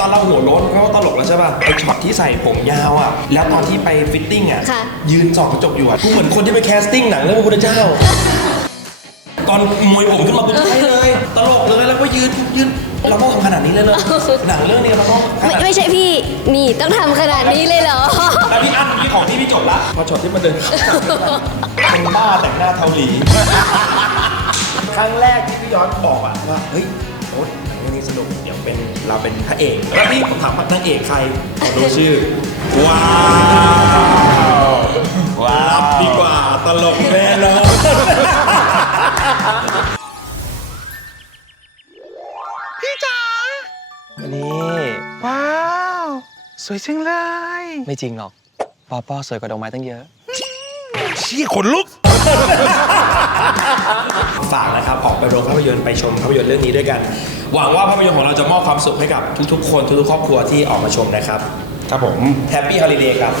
ตอนเราหัวโล้นเขาตลกแล้วใช่ป่ะไอช็อตที่ใส่ผมยาวอ่ะ แล้วตอนที่ไปฟิตติ้งอ่ะยืนสอกกระจกอยู่อ่ะกูเหมือนคนที่ไปแคสติ้งหนังเรื่องพระเจ้าตอนมวยผมขึ้นมากูใช้เลย ตลกเลยแล้วก็ยืนยืนเราต้องทำขนาดนี้เลยเหรอหนังเรื่องนี้เราต้องไม่ใช่พี่นี่ต้องทำขนาดนี้เลยเหรอแตอนนี่อั้นนี่ของที่พี่จบละ พอช็อตที่มันเดินแต่งห้าแต่งหน้าเทาหลีครั้งแรกที่พี่ย้อนบอกอ่ะว่าเฮ้ย่วงนี้สนุกเดี๋ยวเป็นเราเป็นพระเอก แล้วพี่ผมถามพระเอกใครรู้ชื่อ ว้าว ว้าว ดีกว่าตลกแน่นอนพี่จ๋านี่ว้าว สวยจังเลย ไม่จริงหรอกปอปอสวยกว่าดอกไม้ตั้งเยอะ ชี้ขนลุกออกไปโรงภาพยนตร์ไปชมภาพยนตร์เรื่องนี้ด้วยกัน หวังว่าภาพยนตร์ของเราจะมอบความสุขให้กับทุกๆ คนทุกๆ ครอบครัวที่ออกมาชมนะครับ ครับผม แฮปปี้ฮอลิเดย์ครับ